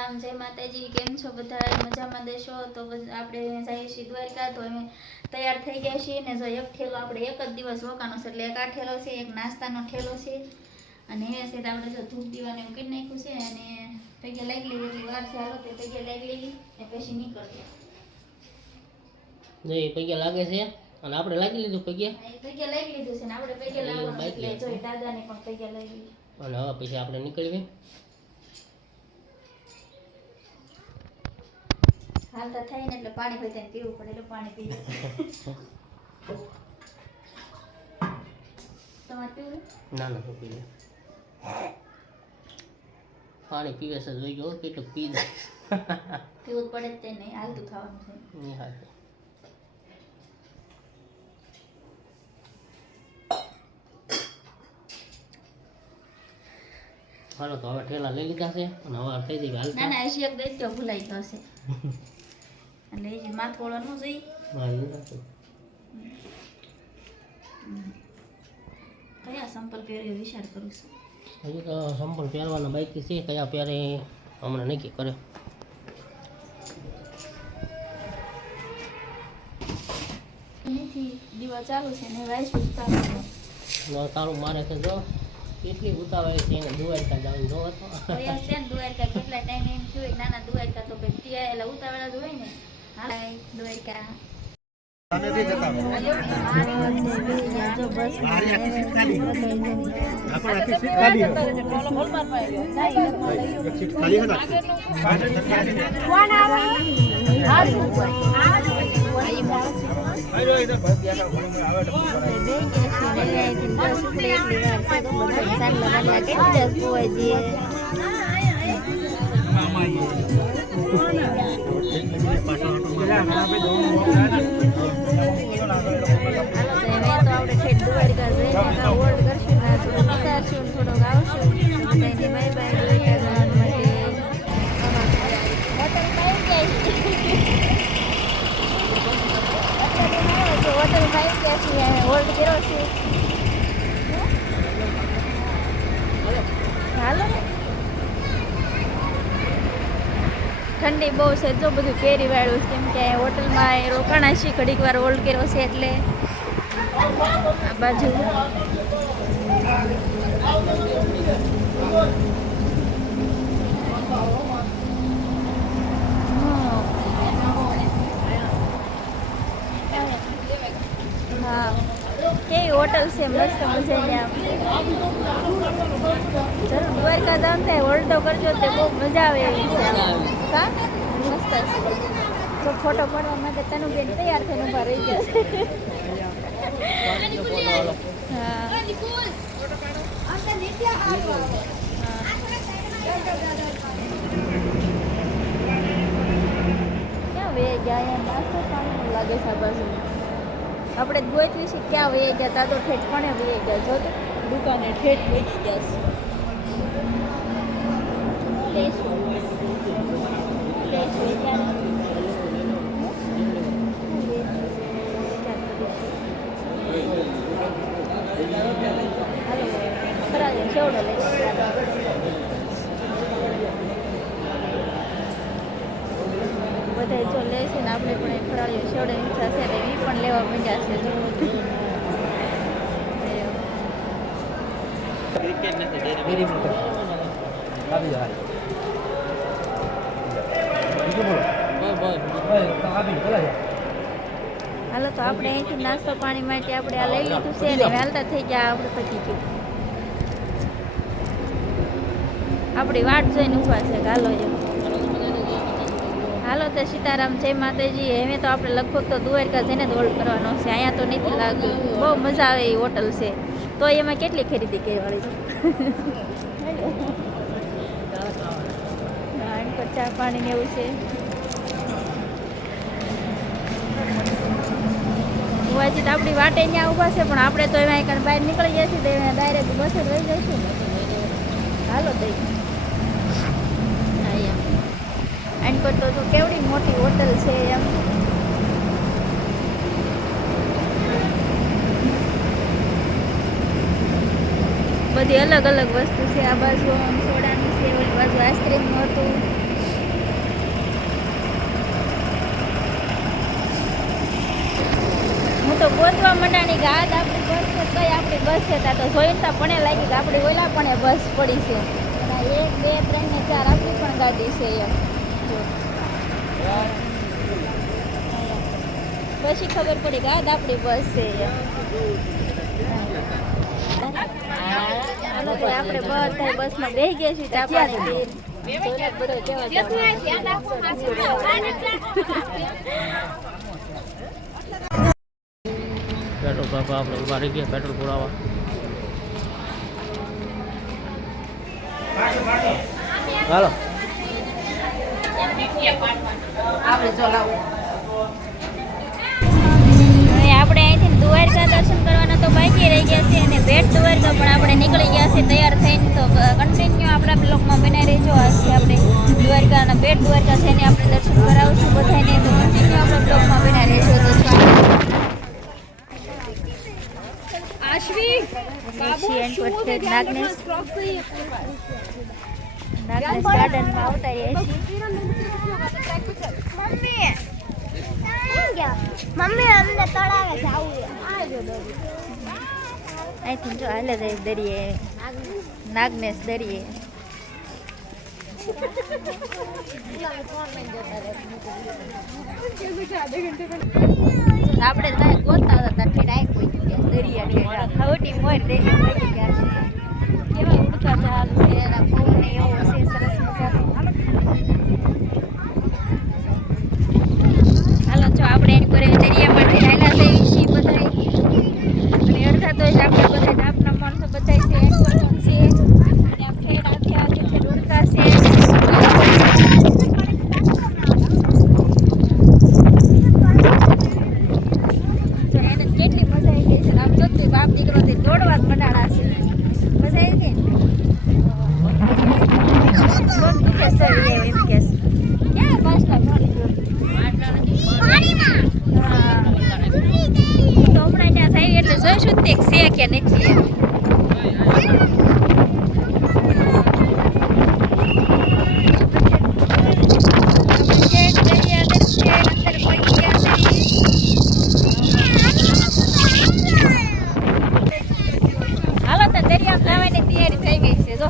રામ જય માતાજી કેમ છો બધા મજામાં દેશો? તો આપણે જઈએ છીએ દ્વારકા તો અમે તૈયાર થઈ ગયા છીએ ને જો એક ઠેલો આપણે એક જ દિવસ રોકાનો છે એટલે એક આ ઠેલો છે એક નાસ્તાનો ઠેલો છે. અને એ છે આપણે જો ધૂપ દીવાને એવું કરી નાખ્યું છે અને પૈકી લાગી લેવી એટલી વાર છે હાલો તે પૈકી લાગી લેવી ને પછી નીકળીએ. જો એ પૈકી લાગે છે? અને આપણે લાગી લીધું પૈકી પૈકી લાગી લીધું છે ને આપણે પૈકી બાઈક એટલે જો દાદાને પણ પૈકી લાગી. અને હવે પછી આપણે નીકળીએ. હાલતા થાય ને એટલે પાણી બધાને પીવું પડે એટલે પાણી પીવું તમારે પીવું ના ના તો પાણી પીવે છે જોઈ ગયો કેટલું પી દે. પીવું પડે તે નહીં હાલતું ખાવાનું છે. નહીં હાલતું હાલો તો હવે ઠેલા લઈ લીધા છે અને હવે થઈ જઈ ના હાલતા. ના એસી એક દૈત્ય ભૂલાઈ ગયો છે એટલે એ માથું ઓળવાનું જોઈ. કયા સંપલ પહેર્યો વિચાર કરું છું? હજી તો સંપલ પહેરવાના બાકી છે કયા પહેરે હમણાં નક્કી કરે. દીવા ચાલુ છે ને ઉતારું તારું મારે છે જો કેટલી ઉતાવળ છે એને દ્વારકા જવાનું જો હતો છે કેટલા ટાઈમ એમ હોય, નાના દ્વારકા તો ભાઈ ત્યાં એટલે ઉતાવળા જ હોય ને. હાય દ્વારકા બસ હોલ્ડ કર્યો છે હાલો ને ઠંડી બહુ છે તો બધું કેરી વાળું કેમ કે હોટલમાં એ રોકાણા છે, ઘડીક વાર હોલ્ડ કર્યો છે એટલે. આ બાજુ. હા. કેવી હોટલ છે? મસ્ત મજાની આમ. જરૂર દ્વારકા જાવ થાય ઓલ્ટો કરજો તે બહુ મજા આવે એવી છે. કા મસ્ત છે. તો ફોટો પાડવા માટે તનું બેન તૈયાર થઈને ઊભા રહી ગયા હા. ક્યાં વે ગયા? અહીંયા નાસ્તો પાણી લાગે છે આ બાજુ આપણે ગોતવી છે ક્યાં વહી ગયા તા તો ઠેઠ પણ વહી ગયા જો તો દુકાને ઠેઠ વહી ગયા છે સેવડો લઈ. બધા જો લે છે ને આપણે પણ એ ફરાળીઓ માંડ્યા હાલો, તો આપણે અહીંથી નાસ્તો પાણી માટે આપણે આ લઈ લીધું છે ને હાલતા થઈ ગયા આપણે પતી ગયું આપણી વાટ જોઈને ઊભા છે, હાલો એમ હાલો તો સીતારામ, જય માતાજી. હવે તો આપણે લગભગ તો દ્વારકા જઈને જ કરવાનો છે. અહીંયા તો નથી લાગતું બહુ મજા આવે એ હોટલ છે. તો એમાં કેટલી ખરીદી કરવાની? છે ચા પાણી ને એવું છે. હોવાથી તો આપણી વાટે ત્યાં ઊભા છે, પણ આપણે તો એમાં બહાર નીકળી જઈએ છીએ ડાયરેક્ટ બસ રહી જઈશું હાલો એમ એન્ડ કરતો તો કેવડી મોટી હોટલ છે એમ. બધી અલગ અલગ વસ્તુ છે. આ બાજુ સોડાનું છે, ઓલી બાજુ આઈસ્ક્રીમનું હતું. હું તો ગોતવા મંડાણી કે આજ આપણી બસ છે કઈ આપણી બસ છે. ત્યાં તો જોઈતા પણ લાગી કે આપણી ઓલા પણ બસ પડી છે. એક, બે, ત્રણ ને ચાર આપણી પણ ગાડી છે એમ. પછી ખબર પડી કે આજ આપણી બસ છે આપણે બધા બસમાં બેસી ગયા છીએ પેટ્રોલ પંપ આપણે ઊભા રહી ગયા, પેટ્રોલ પુરાવા. હાલો. હવે આપણે અહીંથી દ્વારકા દર્શન કરવાના તો બાકી રહી ગયા છે અને બેટ દ્વારકા પણ આપણે નીકળી ગયા છે તૈયાર થઈને તો કન્ટિન્યુ આપણા બ્લોકમાં બનાવી રહેજો. આજે આપણે દ્વારકાના બેટ દ્વારકા છે ને આપણે દર્શન કરાવશું બધાને. તો કન્ટિન્યુ આપણા બ્લોકમાં બનાવી રહેજો. તો નાગનેશ? ગાર્ડનમાં આવતા રહીએ છીએ. મમ્મી. અમને તળાવે જાવું અહીંથી જો હાલે જાય દરિયે નાગનેશ દરિયે આપણે ગોતા હતા કોઈ દરિયા ખવટી મોર દરિયા પડી ગયા છે એના પવન એવો છે સરસ મજાનો હાલો જો આપણે એની પર દરિયામાં ઠેરાયેલા છે છીએ બધાય અને અડધા તો જ આપણે બધા ડાબના માણસો બધાય છે એન્કર પણ છે અને આમ ઠેડ આખે આખે ઠેડ ઉડતા છે તો એને કેટલી મજા આવી ગઈ છે આમ તો તે બાપ દીકરો તે દોડવા જ મંડાણા છે મજા આવી ગઈ ને બહુ દુખે સરી એમ કે છે. ક્યાં પાછલા પાણી હા તો હમણાં ત્યાં સાહેબ એટલે જોઈશું જ તે છે કે નથી એમ આપણે છેક દરિયા દરિયા અંદર પડી ગયા છે. હાલો તો દરિયામાં નાહવાની તૈયારી થઈ ગઈ છે જો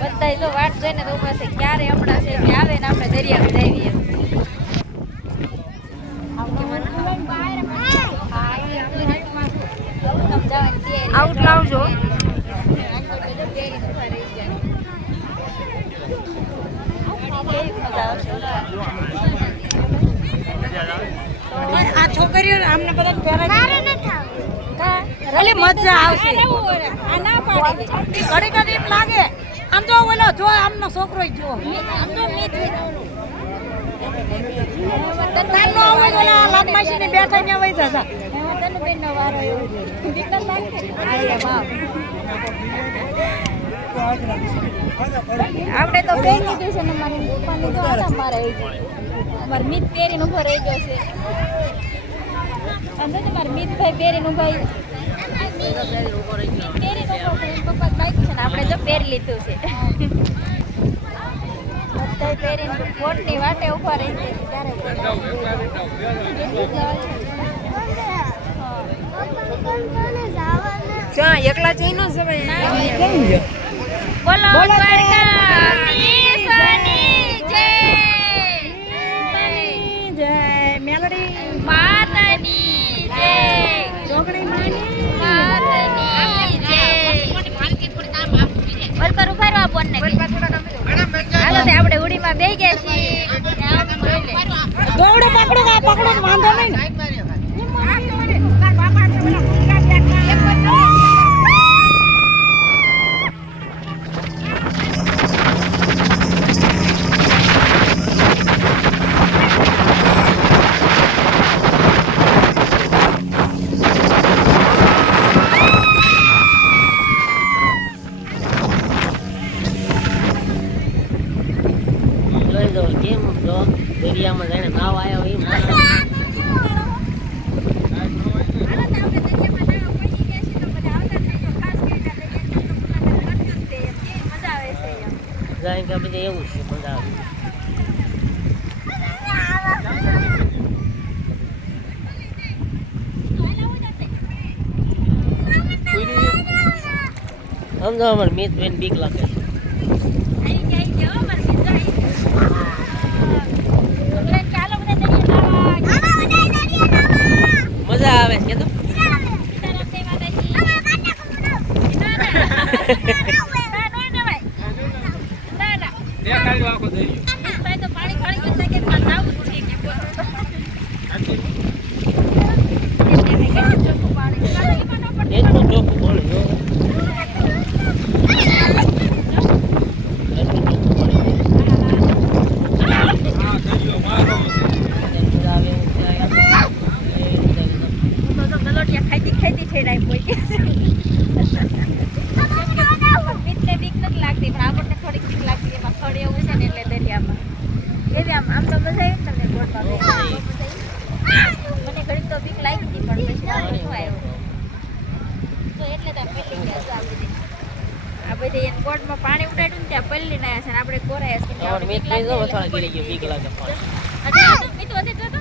બધા તો વાટ જોઈને તો ઊભા છે ક્યારે હમણાં છે કે આવે ને આપણે દરિયામાં જઈએ એમ આઉટ લાવજો આ છોકરીઓ અમને બધાને મજા આવશે. ઘડી ઘડી એમ લાગે. આમ જો બોલો જો આમનો છોકરો જો. આમ તો બેઠા નો આવે તો ઓલા લાગમાસી ને વઈ જશે આપણે તો બે કીધું છે ને, મારી પપ્પાની તો આરામ મારે અમાર મિત પહેરીને ઊભો રહી ગયો છે. અંદર તો મારા મિતભાઈ પહેરીને ઊભા ભાઈ પપ્પા બાઈક છે ને, આપણે જો પહેરી લીધું છે. પહેરીને કોટની વાટે ઊભા રહી ત્યારે ક્યાં એકલા જઈ ન જવાય બોલો દ્વારકાધીશની જય. જય. મેલડી. માતાની જય. ચોકડી માની. માતાની જય. બોલ પર ઊભા રહો આ ફોનને હાલો તે આપણે ઉડીમાં બેહી ગયા છીએ. દોડો પકડો પકડો વાંધો નહીં. ને લઈ આ બધે એવું છે બધા. સમજાવો મને મિત બેન બીક લાગે મજા આવે છે તો ના. ભાઈ તો પાણી પાણી કરતા કે મારે નાહવું જ છે કે બોલો. એટલે મેં કીધું ચોખ્ખું પાણી. ચાલો, એમાં ન પડે. એટલું ચોખ્ખું બોલે જો એટલું ચોખ્ખું બોલે મજા આવે એવું છે અહીંયા. એ બધા એકદમ હું તો જો ગલોટિયા ખાઈતી ખાઈતી થઈને આવી પોઈ ગઈ. મીતને બીક નથી લાગતી પણ આપણને થોડીક બીક લાગતી એમાં ખડ એવું છે ને એટલે દરિયામાં કેવી આમ આમ તો મજા આવી ને તમને બોટમાં બેસવાની? બહુ મજા આવી? મને ઘડીક તો બીક લાગી હતી પણ પછી આવ્યો તો એટલે ત્યાં પેલી ગયા આ બધી આ બધી એને બોટમાં પાણી ઉડાડ્યું ને ત્યાં પલ્લી ના છે ને આપણે કોરાયા છે બીક લાગે પણ હજી તો